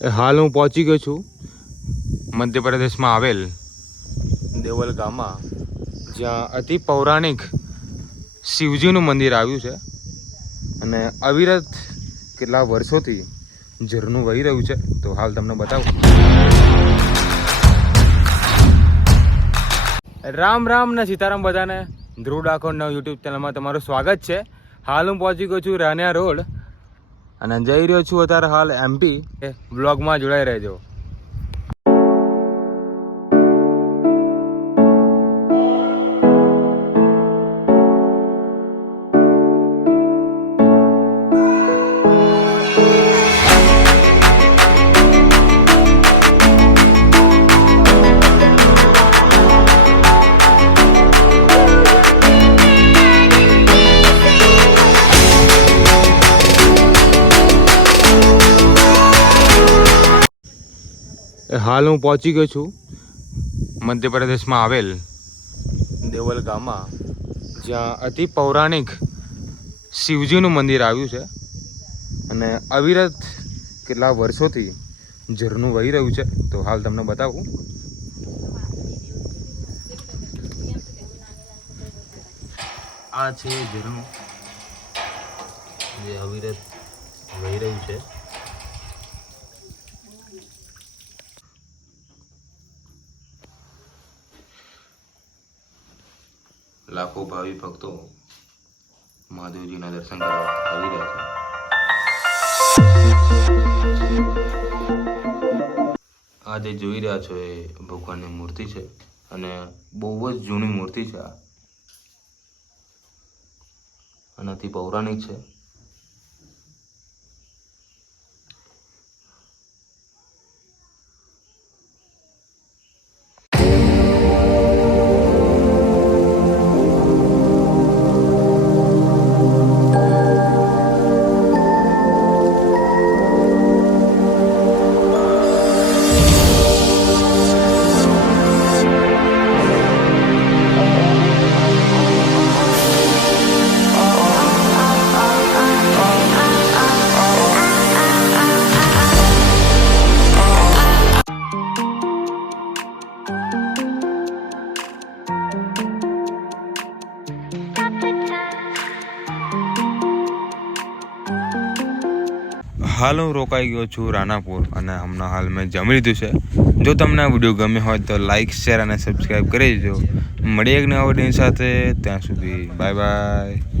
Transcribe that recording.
હાલ હું પહોંચી ગયો છું મધ્યપ્રદેશમાં આવેલ દેવલ ગામમાં, જ્યાં અતિ પૌરાણિક શિવજીનું મંદિર આવ્યું છે અને અવિરત કેટલા વર્ષોથી ઝરણું વહી રહ્યું છે. તો હાલ તમને બતાવું. રામ રામ ને સીતારામ બધાને. ધ્રુવ ડાકોરના યુટ્યુબ ચેનલમાં તમારું સ્વાગત છે. હાલ હું પહોંચી ગયો છું રાનિયા રોડ અને જઈ રહ્યો છું અત્યારે હાલ MP. વ્લોગમાં જોડાઈ રહેજો. હાલ હું પહોંચી ગયો છું મધ્યપ્રદેશમાં આવેલ દેવલ ગામમાં, જ્યાં અતિ પૌરાણિક શિવજીનું મંદિર આવ્યું છે અને અવિરત કેટલા વર્ષોથી ઝરણું વહી રહ્યું છે. તો હાલ તમને બતાવું. આ છે ઝરણું જે અવિરત વહી રહ્યું છે. લાખો ભાવિ ભક્તો મહાદેવજીના દર્શન કરવા આવી રહ્યા છે. આ જે જોઈ રહ્યા છો એ ભગવાનની મૂર્તિ છે અને બહુ જ જૂની મૂર્તિ છે. આનાથી પૌરાણિક છે. હાલ હું રોકાઈ ગયો છું રાનાપુર અને હમણાં હાલ મેં જમી લીધું છે. જો તમને આ વિડીયો ગમે હોય તો લાઇક, શેર અને સબસ્ક્રાઈબ કરી દેજો. મળીએ એક નવા વિડીયો સાથે. ત્યાં સુધી બાય બાય.